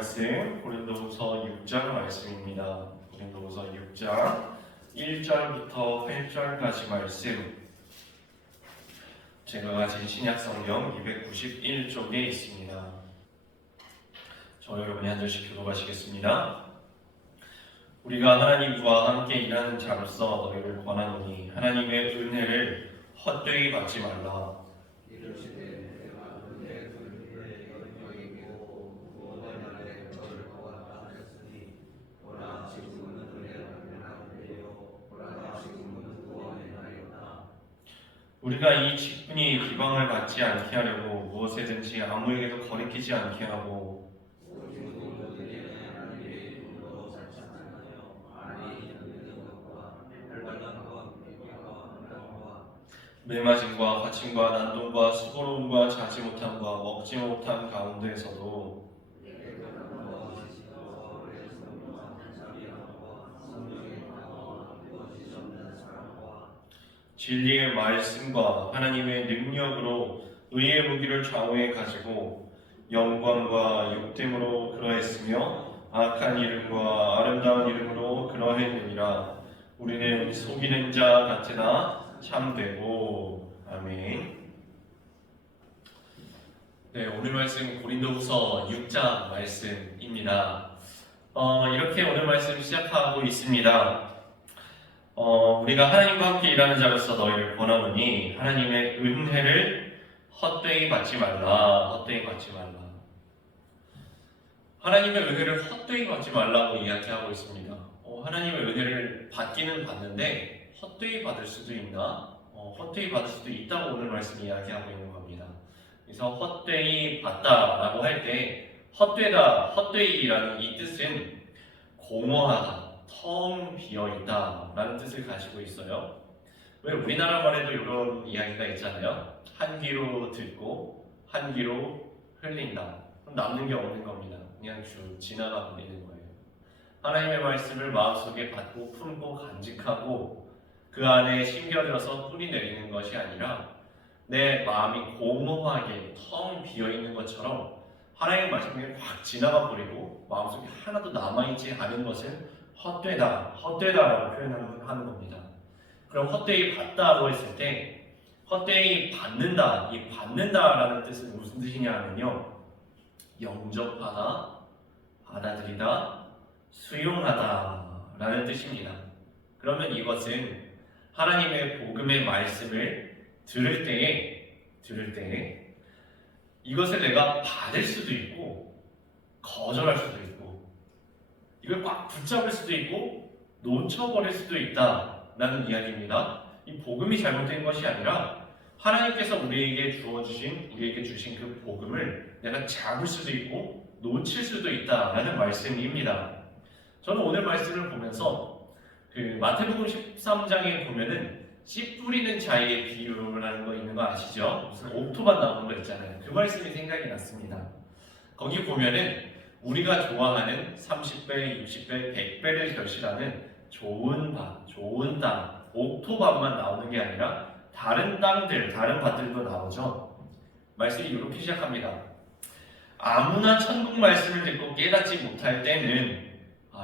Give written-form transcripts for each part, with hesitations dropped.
말씀 고린도후서 6장 말씀입니다. 고린도후서 6장 1절부터 8절까지 말씀. 제가 가진 신약성경 291쪽에 있습니다. 저 여러분이 한 절씩 교독하시겠습니다. 우리가 하나님과 함께 일하는 자로서 너희를 권하노니 하나님의 은혜를 헛되이 받지 말라. 우리가 이 직분이 비방을 받지 않게 하려고 무엇에든지 아무에게도 거리끼지 않게 하고 매맞음과 다침과 난동과 수고로움과 자지 못함과 먹지 못함 가운데에서도 진리의 말씀과 하나님의 능력으로 의의 무기를 좌우에 가지고 영광과 욕됨으로 그러했으며 악한 이름과 아름다운 이름으로 그러했느니라. 우리는 속이는 자 같으나 참되고. 아멘. 네, 오늘 말씀 고린도후서 6장 말씀입니다. 이렇게 오늘 말씀 시작하고 있습니다. 우리가 하나님과 함께 일하는 자로서 너희를 권하노니 하나님의 은혜를 헛되이 받지 말라. 헛되이 받지 말라. 하나님의 은혜를 헛되이 받지 말라고 이야기하고 있습니다. 하나님의 은혜를 받기는 받는데 헛되이 받을 수도 있나? 헛되이 받을 수도 있다고 오늘 말씀이 이야기하고 있는 겁니다. 그래서 헛되이 받다라고 할 때 헛되다, 헛되이라는 이 뜻은 공허하다, 텅 비어있다 라는 뜻을 가지고 있어요. 왜 우리나라 말에도 이런 이야기가 있잖아요. 한 귀로 듣고 한 귀로 흘린다. 그럼 남는 게 없는 겁니다. 그냥 쭉 지나가 버리는 거예요. 하나님의 말씀을 마음속에 받고 품고 간직하고 그 안에 심겨져서 뿌리 내리는 것이 아니라 내 마음이 공허하게 텅 비어있는 것처럼 하나님의 말씀이 확 지나가 버리고 마음속에 하나도 남아있지 않은 것은 헛되다, 헛되다라고 표현하는 겁니다. 그럼 헛되이 받다고 했을 때 헛되이 받는다, 이 받는다라는 뜻은 무슨 뜻이냐 하면요, 영접하다, 받아들이다, 수용하다라는 뜻입니다. 그러면 이것은 하나님의 복음의 말씀을 들을 때에 이것을 내가 받을 수도 있고 거절할 수도 있고 이걸 꽉 붙잡을 수도 있고 놓쳐버릴 수도 있다라는 이야기입니다. 이 복음이 잘못된 것이 아니라 하나님께서 우리에게 주신 그 복음을 내가 잡을 수도 있고 놓칠 수도 있다라는 말씀입니다. 저는 오늘 말씀을 보면서 마태복음 13장에 보면은 씨 뿌리는 자의 비유라는 거 있는 거 아시죠? 무슨 옥토밭 나오는 거 있잖아요. 그 말씀이 생각이 났습니다. 거기 보면은 우리가 좋아하는 30배, 60배, 100배를 결실하는 좋은 밭, 좋은 땅, 옥토밭만 나오는 게 아니라 다른 땅들, 다른 밭들도 나오죠. 말씀이 이렇게 시작합니다. 아무나 천국 말씀을 듣고 깨닫지 못할 때는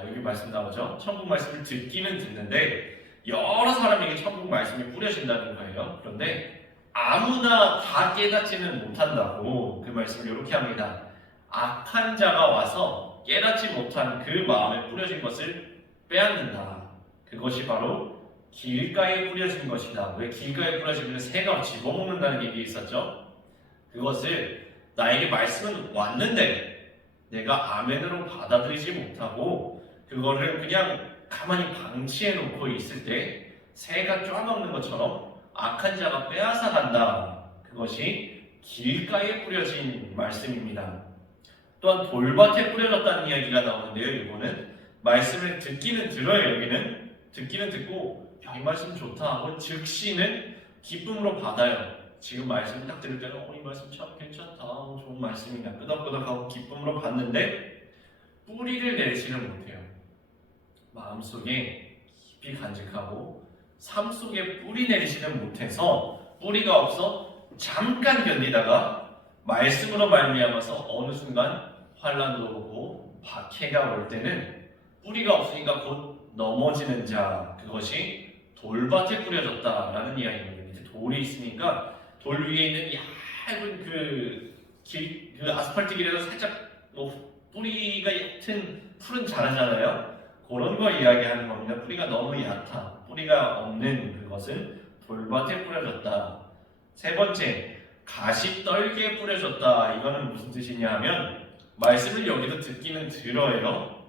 여기 말씀 나오죠. 천국 말씀을 듣기는 듣는데 여러 사람에게 천국 말씀이 뿌려진다는 거예요. 그런데 아무나 다 깨닫지는 못한다고 그 말씀을 이렇게 합니다. 악한 자가 와서 깨닫지 못한 그 마음에 뿌려진 것을 빼앗는다. 그것이 바로 길가에 뿌려진 것이다. 왜 길가에 뿌려지면 새가 집어먹는다는 얘기 있었죠? 그것을 나에게 말씀은 왔는데 내가 아멘으로 받아들이지 못하고 그거를 그냥 가만히 방치해 놓고 있을 때 새가 쪼아먹는 것처럼 악한 자가 빼앗아 간다. 그것이 길가에 뿌려진 말씀입니다. 또한 돌밭에 뿌려졌다는 이야기가 나오는데요. 이거는 말씀을 듣기는 들어요. 여기는 듣기는 듣고 이 말씀 좋다 하고 즉시는 기쁨으로 받아요. 지금 말씀 딱 들을 때는 이 말씀 참 괜찮다, 좋은 말씀이다, 끄덕끄덕하고 기쁨으로 받는데 뿌리를 내지는 못해요. 마음속에 깊이 간직하고 삶 속에 뿌리 내리지는 못해서 뿌리가 없어 잠깐 견디다가 말씀으로 말미암아서 어느 순간 환란도 오고 박해가 올 때는 뿌리가 없으니까 곧 넘어지는 자, 그것이 돌밭에 뿌려졌다라는 이야기입니다. 밑에 돌이 있으니까 돌 위에 있는 얇은 그 아스팔트 길에서 살짝 뿌리가 얕은 풀은 자라잖아요. 그런 거 이야기하는 겁니다. 뿌리가 너무 얕아. 뿌리가 없는 그것은 돌밭에 뿌려졌다. 세 번째, 가시 떨기에 뿌려졌다. 이거는 무슨 뜻이냐 하면 말씀을 여기도 듣기는 들어요.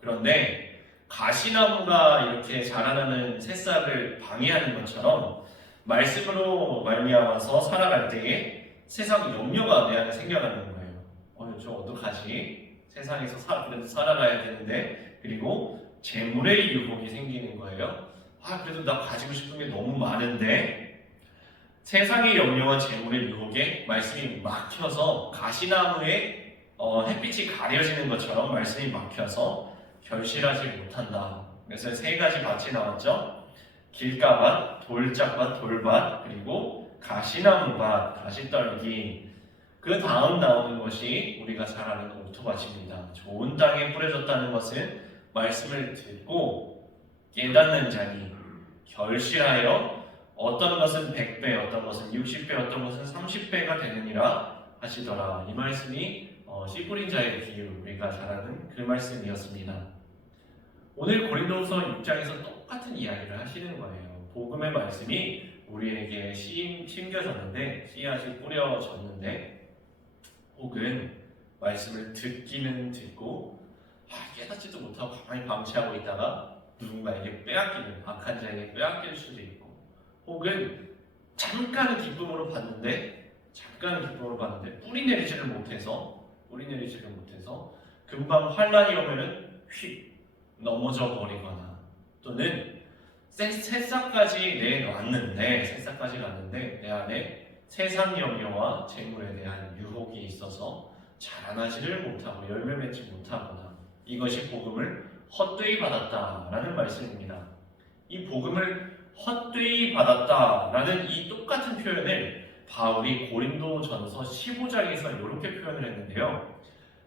그런데 가시나무가 이렇게 자라나는 새싹을 방해하는 것처럼 말씀으로 말미암아서 살아갈 때에 세상 염려가 내 안에 생겨나는 거예요. 저 어떡하지? 세상에서 그래도 살아가야 되는데, 그리고 재물의 유혹이 생기는 거예요. 그래도 나 가지고 싶은 게 너무 많은데, 세상의 염려와 재물의 유혹에 말씀이 막혀서 가시나무에 햇빛이 가려지는 것처럼 말씀이 막혀서 결실하지 못한다. 그래서 세 가지 밭이 나왔죠. 길가밭, 돌짝밭, 돌밭, 그리고 가시나무밭, 가시떨기. 그 다음 나오는 것이 우리가 잘 아는 오토밭입니다. 좋은 땅에 뿌려졌다는 것은 말씀을 듣고 깨닫는 자니 결실하여 어떤 것은 100배, 어떤 것은 60배, 어떤 것은 30배가 되느니라 하시더라. 이 말씀이 씨 뿌린 자의 비유, 우리가 잘 아는 그 말씀이었습니다. 오늘 고린도후서 6장에서 똑같은 이야기를 하시는 거예요. 복음의 말씀이 우리에게 심겨졌는데, 씨앗이 뿌려졌는데, 혹은 말씀을 듣기는 듣고 깨닫지도 못하고 가만히 방치하고 있다가 누군가에게 빼앗기는, 악한 자에게 빼앗길 수도 있고, 혹은 잠깐은 기쁨으로 봤는데 뿌리 내리지를 못해서 금방 환란이 오면은 휙 넘어져 버리거나, 또는 새싹까지 내놨는데 내 안에 세상 염려와 재물에 대한 유혹이 있어서 자라나지를 못하고 열매 맺지 못하거나, 이것이 복음을 헛되이 받았다라는 말씀입니다. 이 복음을 헛되이 받았다라는 이 똑같은 표현을 바울이 고린도전서 15장에서 이렇게 표현을 했는데요.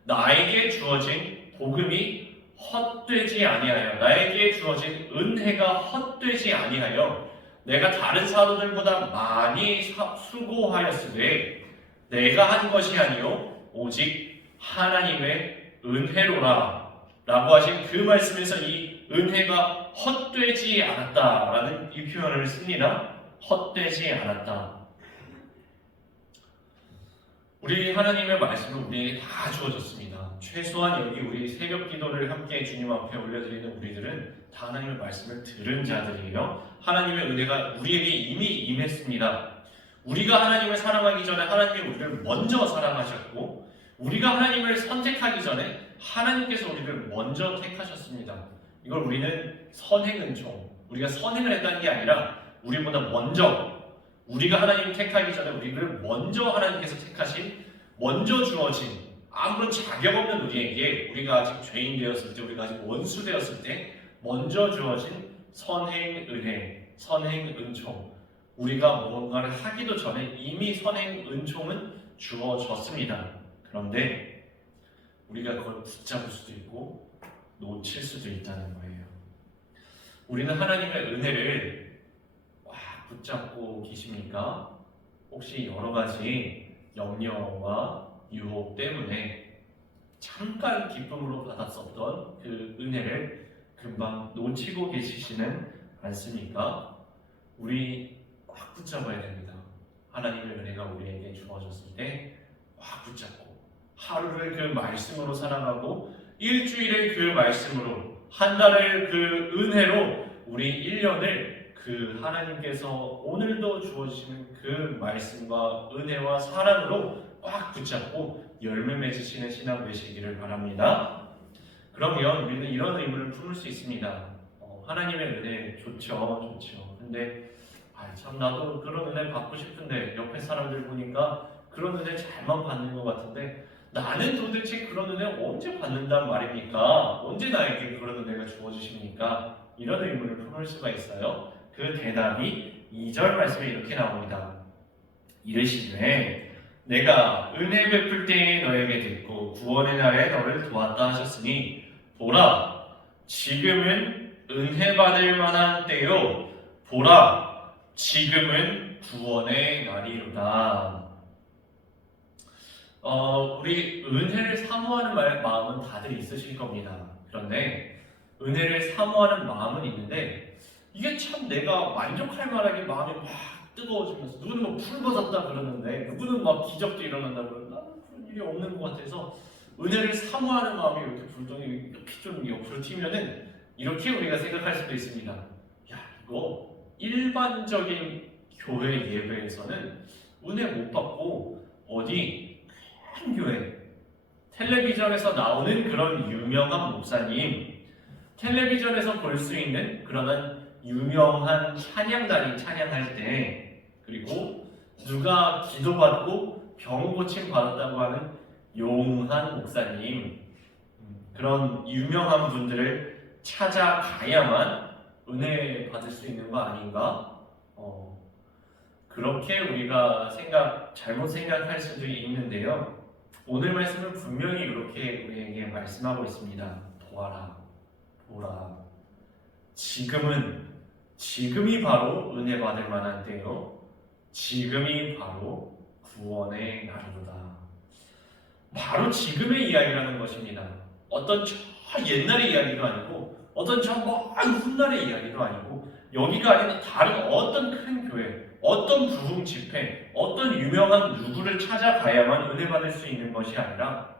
나에게 주어진 복음이 헛되지 아니하여, 나에게 주어진 은혜가 헛되지 아니하여 내가 다른 사도들보다 많이 수고하였으되 내가 한 것이 아니요 오직 하나님의 은혜로라 라고 하신 그 말씀에서 이 은혜가 헛되지 않았다라는 이 표현을 씁니다. 헛되지 않았다. 우리 하나님의 말씀은 우리에게 다 주어졌습니다. 최소한 여기 우리 새벽 기도를 함께 주님 앞에 올려드리는 우리들은 다 하나님의 말씀을 들은 자들이에요. 하나님의 은혜가 우리에게 이미 임했습니다. 우리가 하나님을 사랑하기 전에 하나님이 우리를 먼저 사랑하셨고, 우리가 하나님을 선택하기 전에 하나님께서 우리를 먼저 택하셨습니다. 이걸 우리는 선행은총, 우리가 선행을 했다는 게 아니라 우리보다 먼저, 우리가 하나님을 택하기 전에 우리를 먼저 하나님께서 택하신, 먼저 주어진, 아무런 자격 없는 우리에게, 우리가 아직 죄인 되었을 때, 우리가 아직 원수 되었을 때 먼저 주어진 선행 은혜, 선행 은총, 우리가 무언가를 하기도 전에 이미 선행 은총은 주어졌습니다. 그런데 우리가 그걸 붙잡을 수도 있고 놓칠 수도 있다는 거예요. 우리는 하나님의 은혜를 붙잡고 계십니까? 혹시 여러 가지 염려와 유혹 때문에 잠깐 기쁨으로 받았었던 그 은혜를 금방 놓치고 계시지는 않습니까? 우리 꽉 붙잡아야 됩니다. 하나님의 은혜가 우리에게 주어졌을 때 꽉 붙잡고, 하루를 그 말씀으로 살아가고, 일주일을 그 말씀으로, 한 달을 그 은혜로, 우리 1년을 그 하나님께서 오늘도 주어지시는 그 말씀과 은혜와 사랑으로 꽉 붙잡고 열매 맺으시는 신앙 되시기를 바랍니다. 그러면 우리는 이런 의문을 품을 수 있습니다. 하나님의 은혜 좋죠. 근데 참 나도 그런 은혜 받고 싶은데 옆에 사람들 보니까 그런 은혜 잘만 받는 것 같은데 나는 도대체 그런 은혜 언제 받는단 말입니까? 언제 나에게 그런 은혜가 주어지십니까? 이런 의문을 품을 수가 있어요. 그 대답이 2절 말씀에 이렇게 나옵니다. 이르시되 내가 은혜 베풀 때에 너에게 됐고 구원의 날에 너를 도왔다 하셨으니 보라 지금은 은혜 받을 만한 때요 보라 지금은 구원의 날이로다. 우리 은혜를 사모하는 마음은 다들 있으실 겁니다. 그런데 은혜를 사모하는 마음은 있는데 이게 참 내가 만족할 만하게 마음이 막 뜨거워지면서 누구는 뭐 풀받았다 그러는데 누구는 막 기적도 일어난다 그러는데 나는 그런 일이 없는 것 같아서 은혜를 사모하는 마음이 이렇게 불덩이 이렇게 좀 옆으로 튀면은 이렇게 우리가 생각할 수도 있습니다. 야 이거 일반적인 교회 예배에서는 은혜 못 받고 어디 큰 교회 텔레비전에서 나오는 그런 유명한 목사님 텔레비전에서 볼 수 있는 그런 유명한 찬양단이 찬양할 때 그리고 누가 기도받고 병 고침 받았다고 하는 용한 목사님 그런 유명한 분들을 찾아가야만 은혜 받을 수 있는 거 아닌가? 그렇게 우리가 잘못 생각할 수도 있는데요. 오늘 말씀은 분명히 이렇게 우리에게 말씀하고 있습니다. 보아라, 보라. 지금이 바로 은혜 받을 만한 때요. 지금이 바로 구원의 날이로다. 바로 지금의 이야기라는 것입니다. 어떤 저 옛날의 이야기도 아니고 어떤 저 먼 훗날의 이야기도 아니고 여기가 아닌 다른 어떤 큰 교회 어떤 부흥 집회 어떤 유명한 누구를 찾아가야만 은혜 받을 수 있는 것이 아니라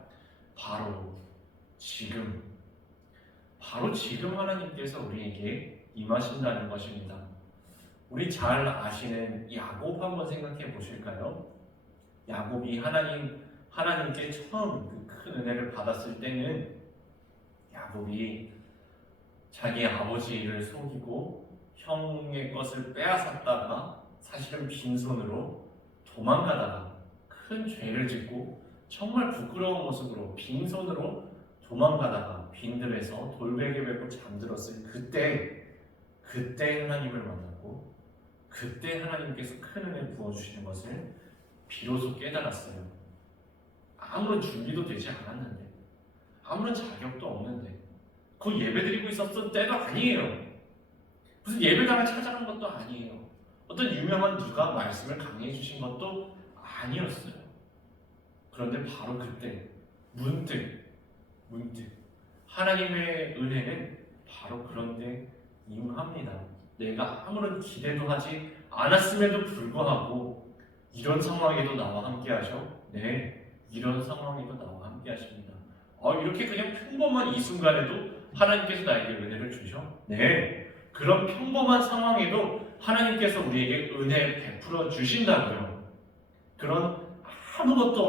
바로 지금 하나님께서 우리에게 임하신다는 것입니다. 우리 잘 아시는 야곱 한번 생각해 보실까요? 야곱이 하나님께 처음 그 큰 은혜를 받았을 때는 야곱이 자기 아버지를 속이고 형의 것을 빼앗았다가 사실은 빈손으로 도망가다가 큰 죄를 짓고 정말 부끄러운 모습으로 빈손으로 도망가다가 빈들에서 돌베개 뱉고 잠들었을 그때 하나님을 만났고 그때 하나님께서 큰 은혜 부어주시는 것을 비로소 깨달았어요. 아무런 준비도 되지 않았는데 아무런 자격도 없는데 그 예배드리고 있었던 때도 아니에요. 무슨 예배당을 찾아간 것도 아니에요. 어떤 유명한 누가 말씀을 강의해 주신 것도 아니었어요. 그런데 바로 그때 문득 하나님의 은혜는 바로 그런데 임합니다. 내가 아무런 기대도 하지 않았음에도 불구하고 이런 상황에도 나와 함께 하셔? 네, 이런 상황에도 나와 함께 하십니다. 이렇게 그냥 평범한 이 순간에도 하나님께서 나에게 은혜를 주셔? 네, 그런 평범한 상황에도 하나님께서 우리에게 은혜 베풀어 주신다고요. 그런 아무것도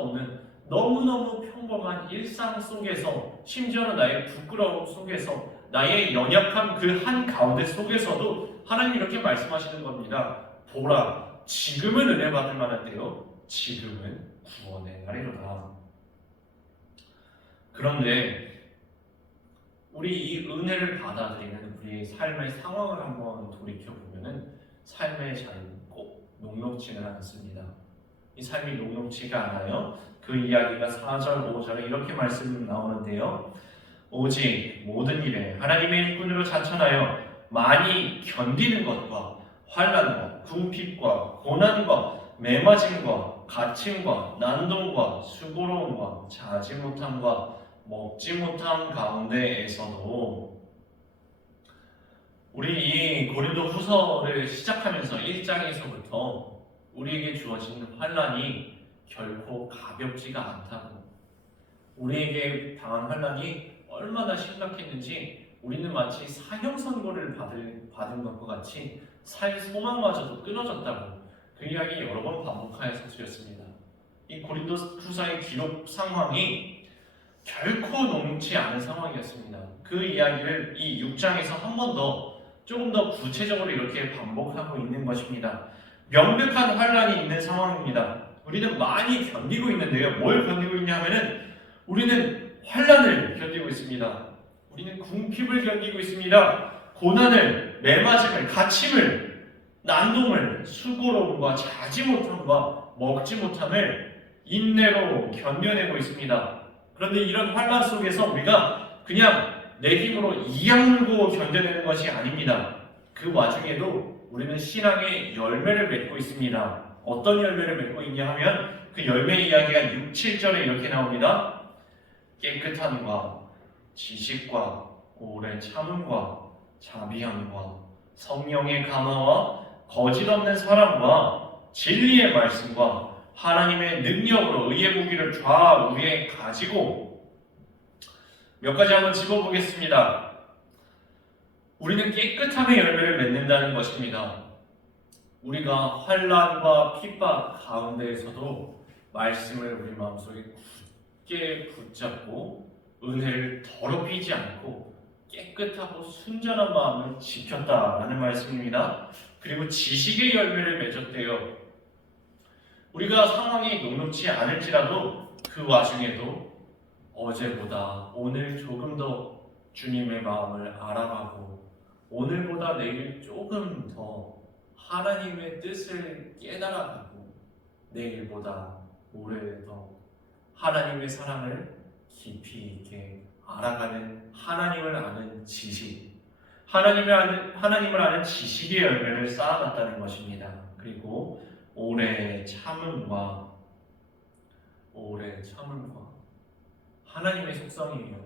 없는 너무너무 평범한 일상 속에서 심지어는 나의 부끄러움 속에서 나의 연약함 그 한가운데 속에서도 하나님이 이렇게 말씀하시는 겁니다. 보라 지금은 은혜 받을 만한 때요 지금은 구원의 날이로다. 그런데 우리 이 은혜를 받아들이는 우리의 삶의 상황을 한번 돌이켜보면 삶의 자리는 꼭 녹록지는 않습니다. 이 삶이 녹록지가 않아요. 그 이야기가 4절, 5절에 이렇게 말씀 나오는데요. 오직 모든 일에 하나님의 일꾼으로 자천하여 많이 견디는 것과 환난과 궁핍과 고난과 매맞음과 갇힘과 난동과 수고로움과 자지 못함과 먹지 못함 가운데에서도 우리 이 고린도 후서를 시작하면서 1장에서부터 우리에게 주어진 환난이 결코 가볍지가 않다고 우리에게 당한 환난이 얼마나 심각했는지 우리는 마치 사형 선고를 받은 것과 같이 살 소망마저도 끊어졌다고 그 이야기 여러 번 반복하여서 드렸습니다. 이 고린도 후서의 기록 상황이 결코 녹록지 않은 상황이었습니다. 그 이야기를 이 6장에서 한 번 더 조금 더 구체적으로 이렇게 반복하고 있는 것입니다. 명백한 환난이 있는 상황입니다. 우리는 많이 견디고 있는데요. 뭘 견디고 있냐 하면은 우리는 환난을 견디고 있습니다. 우리는 궁핍을 견디고 있습니다. 고난을, 매맞음을, 갇힘을, 난동을, 수고로움과 자지 못함과 먹지 못함을 인내로 견뎌내고 있습니다. 그런데 이런 환란 속에서 우리가 그냥 내 힘으로 이악물고 견뎌내는 것이 아닙니다. 그 와중에도 우리는 신앙의 열매를 맺고 있습니다. 어떤 열매를 맺고 있냐 하면 그 열매 이야기가 6, 7절에 이렇게 나옵니다. 깨끗함과 지식과 오래 참음과 자비함과 성령의 감화와 거짓없는 사랑과 진리의 말씀과 하나님의 능력으로 의의 무기를 좌우에 가지고 몇 가지 한번 짚어보겠습니다. 우리는 깨끗함의 열매를 맺는다는 것입니다. 우리가 환난과 핍박 가운데에서도 말씀을 우리 마음속에 굳게 붙잡고 은혜를 더럽히지 않고 깨끗하고 순전한 마음을 지켰다라는 말씀입니다. 그리고 지식의 열매를 맺었대요. 우리가 상황이 녹록지 않을지라도 그 와중에도 어제보다 오늘 조금 더 주님의 마음을 알아가고 오늘보다 내일 조금 더 하나님의 뜻을 깨달아가고 내일보다 올해 더 하나님의 사랑을 깊이 있게 알아가는 하나님을 아는 지식, 하나님을 아는 지식의 열매를 쌓아갔다는 것입니다. 그리고 오래 참음과 하나님의 속성이에요.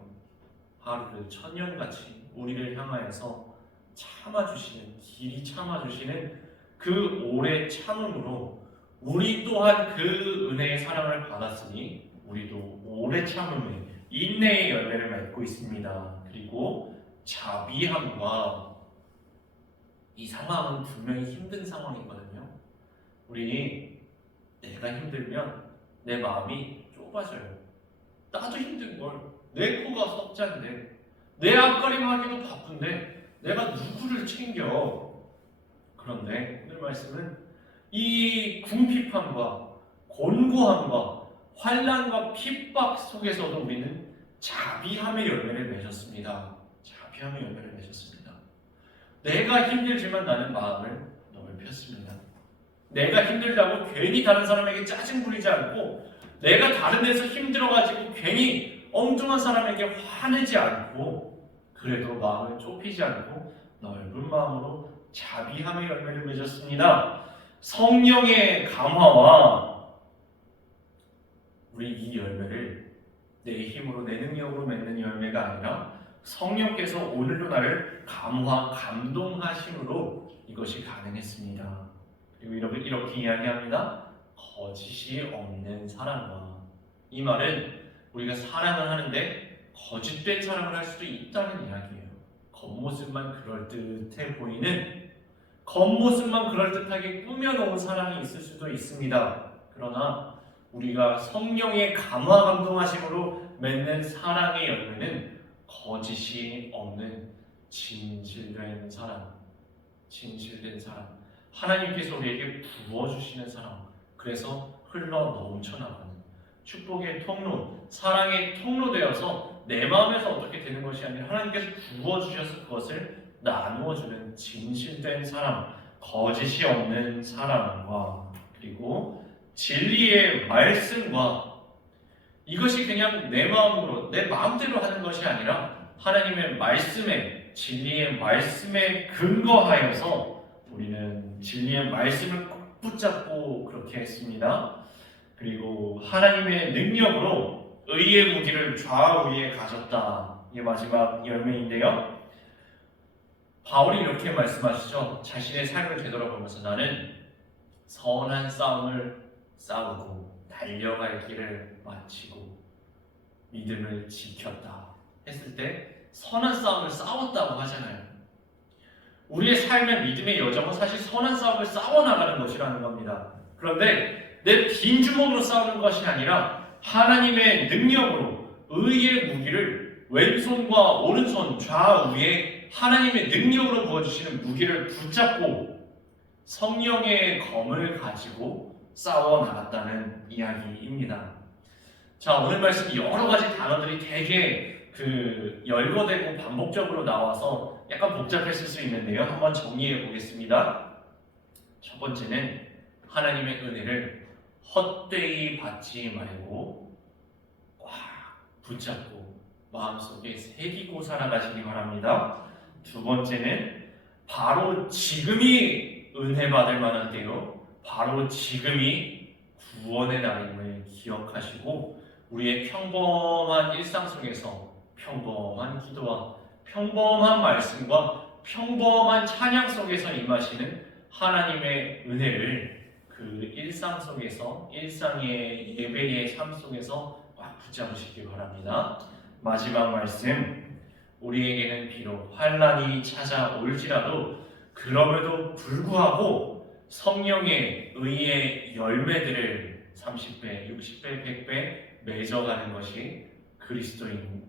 하루를 천년같이 우리를 향하여서 참아주시는, 길이 참아주시는 그 오래 참음으로 우리 또한 그 은혜의 사랑을 받았으니 우리도 오래 참음에 인내의 열매를 맺고 있습니다. 그리고 자비함과, 이 상황은 분명히 힘든 상황이거든요. 내가 힘들면 내 마음이 좁아져요. 나도 힘든걸, 내 코가 석잔데 내 앞가림하기도 바쁜데 내가 누구를 챙겨. 그런데 오늘 말씀은 이 궁핍함과 곤고함과 환난과 핍박 속에서도 우리는 자비함의 열매를 맺었습니다. 자비함의 열매를 맺었습니다. 내가 힘들지만 나는 마음을 넓혔습니다. 내가 힘들다고 괜히 다른 사람에게 짜증 부리지 않고, 내가 다른 데서 힘들어가지고 괜히 엉뚱한 사람에게 화내지 않고, 그래도 마음을 좁히지 않고 넓은 마음으로 자비함의 열매를 맺었습니다. 성령의 감화와, 우리 이 열매를 내 힘으로 내 능력으로 맺는 열매가 아니라 성령께서 오늘도 나를 감화, 감동하심으로 이것이 가능했습니다. 그리고 이렇게 이야기합니다. 거짓이 없는 사랑과. 이 말은 우리가 사랑을 하는데 거짓된 사랑을 할 수도 있다는 이야기예요. 겉모습만 그럴듯해 보이는, 겉모습만 그럴듯하게 꾸며놓은 사랑이 있을 수도 있습니다. 그러나 우리가 성령의 감화 감동하심으로 맺는 사랑의 열매는 거짓이 없는 진실된 사랑, 하나님께서 우리에게 부어주시는 사랑, 그래서 흘러 넘쳐나가는 축복의 통로, 사랑의 통로 되어서 내 마음에서 어떻게 되는 것이 아니라 하나님께서 부어주셔서 그것을 나누어주는 진실된 사랑, 거짓이 없는 사랑과, 그리고 진리의 말씀과, 이것이 그냥 내 마음으로 내 마음대로 하는 것이 아니라 하나님의 말씀에, 진리의 말씀에 근거하여서 우리는 진리의 말씀을 꼭 붙잡고 그렇게 했습니다. 그리고 하나님의 능력으로 의의 무기를 좌우에 가졌다. 이게 마지막 열매인데요. 바울이 이렇게 말씀하시죠. 자신의 삶을 되돌아보면서 나는 선한 싸움을 싸우고 달려갈 길을 마치고 믿음을 지켰다 했을 때 선한 싸움을 싸웠다고 하잖아요. 우리의 삶의 믿음의 여정은 사실 선한 싸움을 싸워나가는 것이라는 겁니다. 그런데 내 빈주먹으로 싸우는 것이 아니라 하나님의 능력으로 의의 무기를 왼손과 오른손 좌우에 하나님의 능력으로 부어주시는 무기를 붙잡고 성령의 검을 가지고 싸워나갔다는 이야기입니다. 자, 오늘 말씀 여러 가지 단어들이 되게 열거되고 반복적으로 나와서 약간 복잡했을 수 있는데요. 한번 정리해 보겠습니다. 첫 번째는 하나님의 은혜를 헛되이 받지 말고 꽉 붙잡고 마음속에 새기고 살아가시기 바랍니다. 두 번째는 바로 지금이 은혜 받을 만한 때요, 바로 지금이 구원의 날임을 기억하시고 우리의 평범한 일상 속에서 평범한 기도와 평범한 말씀과 평범한 찬양 속에서 임하시는 하나님의 은혜를 그 일상 속에서, 일상의 예배의 삶 속에서 꽉 붙잡으시기 바랍니다. 마지막 말씀, 우리에게는 비록 환난이 찾아올지라도 그럼에도 불구하고 성령의 의의 열매들을 30배, 60배, 100배 맺어가는 것이 그리스도인의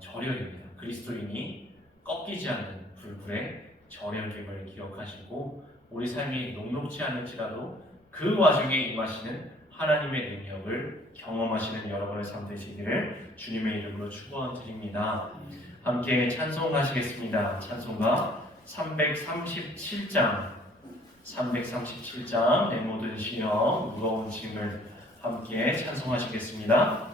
절혈입니다. 그리스도인이 꺾이지 않는 불굴의 절혈임을 기억하시고 우리 삶이 녹록지 않을지라도 그 와중에 임하시는 하나님의 능력을 경험하시는 여러분의 삶 되시기를 주님의 이름으로 축원드립니다. 함께 찬송하시겠습니다. 찬송가 337장 내 모든 시험 무거운 짐을 함께 찬송하시겠습니다.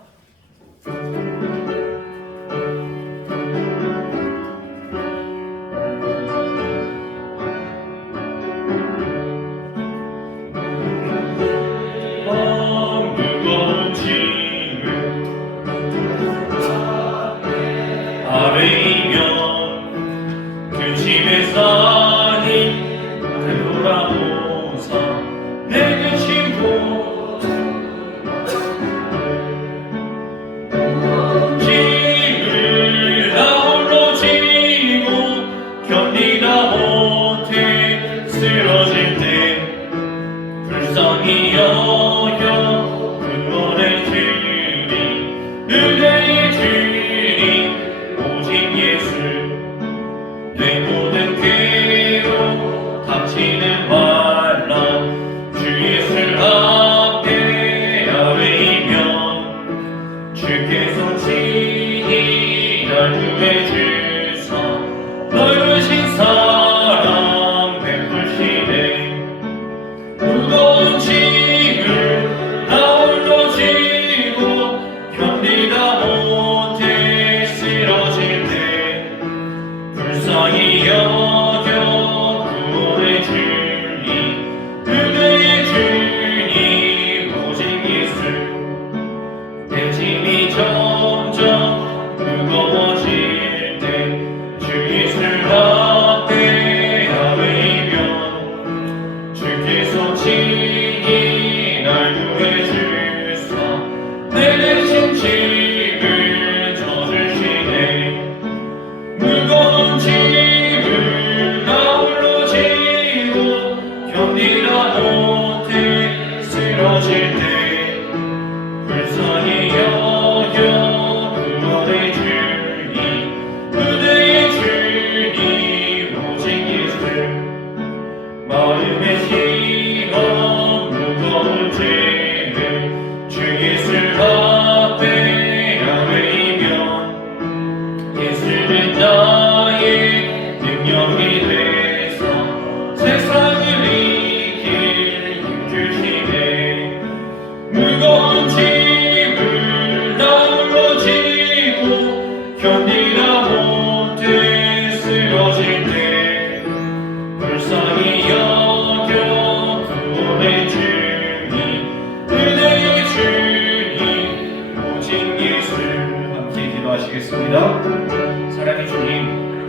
사랑의 주님,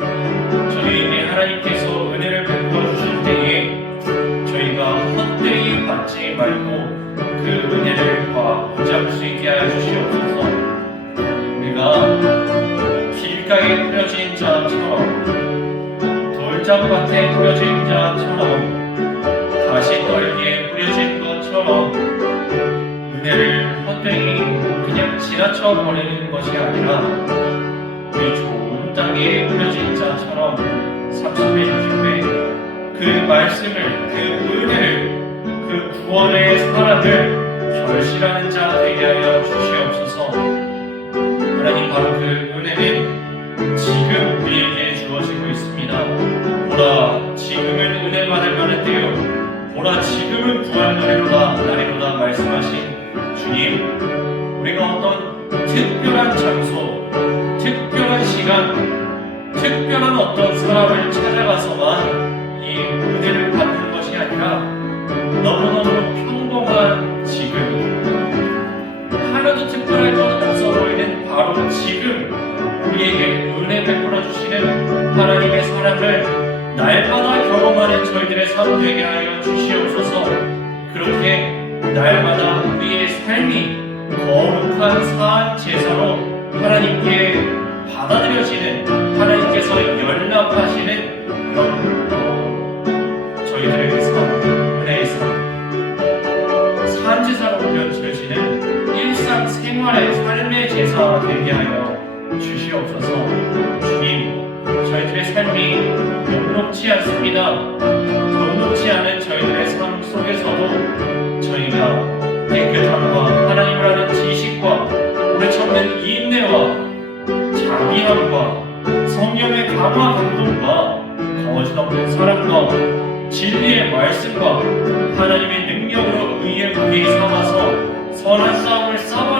저희에게 하나님께서 은혜를 베풀어 주실 때에 저희가 헛되이 받지 말고 그 은혜를 꽉 붙잡을 수 있게 하여 주시옵소서. 우리가 길가에 뿌려진 자처럼, 돌장밭에 뿌려진 자처럼, 가시떨기에 뿌려진 것처럼 은혜를 헛되이 그냥 지나쳐 버리는 것이 아니라 우리 좋은 땅에 뿌려진 자처럼 30배, 60배 그 말씀을, 그 은혜를, 그 구원의 사랑을 결실하는 자 되게 하여 주시옵소서. 하나님, 바로 그 은혜는 지금 우리에게 주어지고 있습니다. 보라, 지금은 은혜 받을 만한 때요, 보라, 지금은 구할 노래로다. 장소, 특별한 시간, 특별한 어떤 사람을 찾아가서만 이 은혜를 받는 것이 아니라 너무너무 평범한 지금, 하나도 특별할 것 없어 보이는 바로 지금 우리에게 은혜 베풀어 주시는 하나님의 사랑을 날마다 경험하는 저희들의 삶 되게 하여 주시옵소서. 그렇게 날마다 우리의 삶이 거룩한 사한 제사로 하나님께 받아들여지는, 하나님께서 연락하시는 그런 저희들의 삶, 은혜의 삶, 사한 제사로 올려드려지는 일상생활의 삶의 제사 되게 하여 주시옵소서. 주님, 저희들의 삶이 녹록지 않습니다. 녹록지 않은 저희들의 삶 속에서도 저희가 깨끗함과 하나님을 아는 지식과 오래 참는 인내와 자비함과 성령의 강화 감동과 거짓없는 사랑과 진리의 말씀과 하나님의 능력으로 의의 무기 삼아서 선한 싸움을 싸워